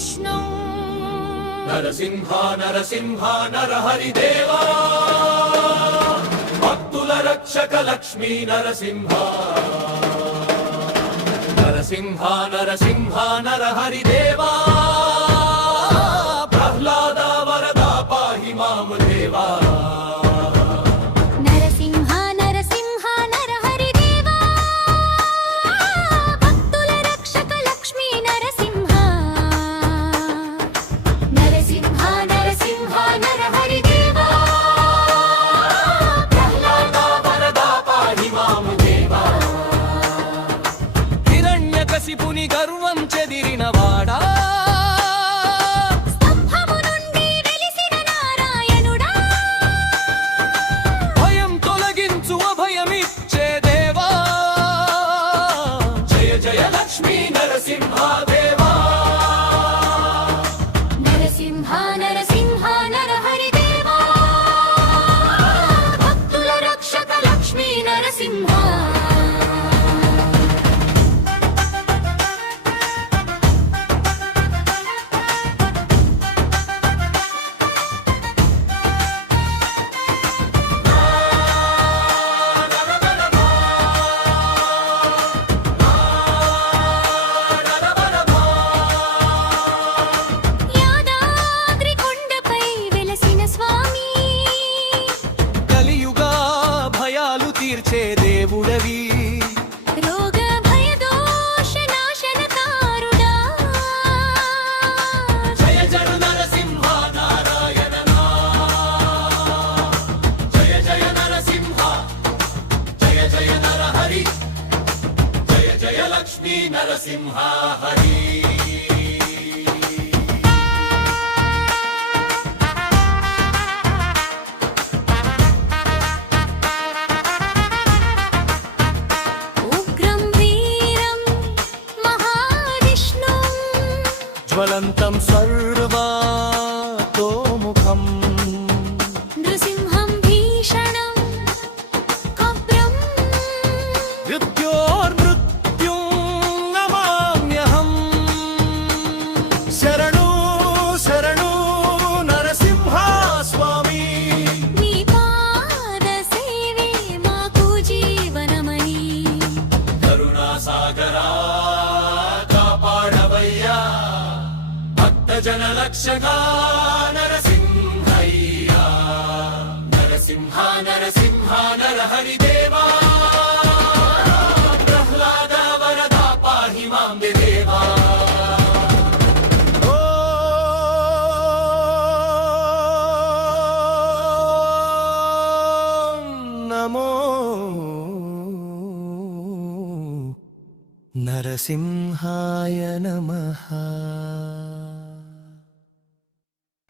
విష్ణు నరసింహ నరసింహ నరహరిదేవా భక్తుల రక్షక లక్ష్మీ నరసింహ నరసింహ నరసింహ నరహరిదేవా ప్రహ్లాద వరద పాహి మాం దేవా కసిపుని గర్వం చెదిరిన వాడా స్తంభము నుండి వెలిసిన నారాయణుడా భయం తొలగించు అభయమిచ్చే దేవా జయ జయ లక్ష్మీ నరసింహ దేవా నరసింహ నరసింహ నరహరి దేవా భక్తుల రక్షక లక్ష్మీ నరసింహ తీర్చే దేవుడవి రోగ భయ దోష నాశనకారుడా జయ జయ నరసింహ నారాయణ జయ జయ నరసింహ జయ జయ నరహరి జయ జయ లక్ష్మీ నరసింహ హరి జ్వలంతం సర్వతోముఖం నృసింహం భీషణం కవ్రం మృత్యోర్మృత్యుం నమామ్యహం శరణు శరణు నరసింహ స్వామి నీ పాద సేవే మాకు జీవనమని కరుణా సాగరా కాపాడవయ్యా జన లక్షగా నరసింహయ్యా నరసింహ నరసింహ నరహరి దేవా ప్రహ్లాద వరద పాహి మాం దేవా ఓం నమో నరసింహాయ నమః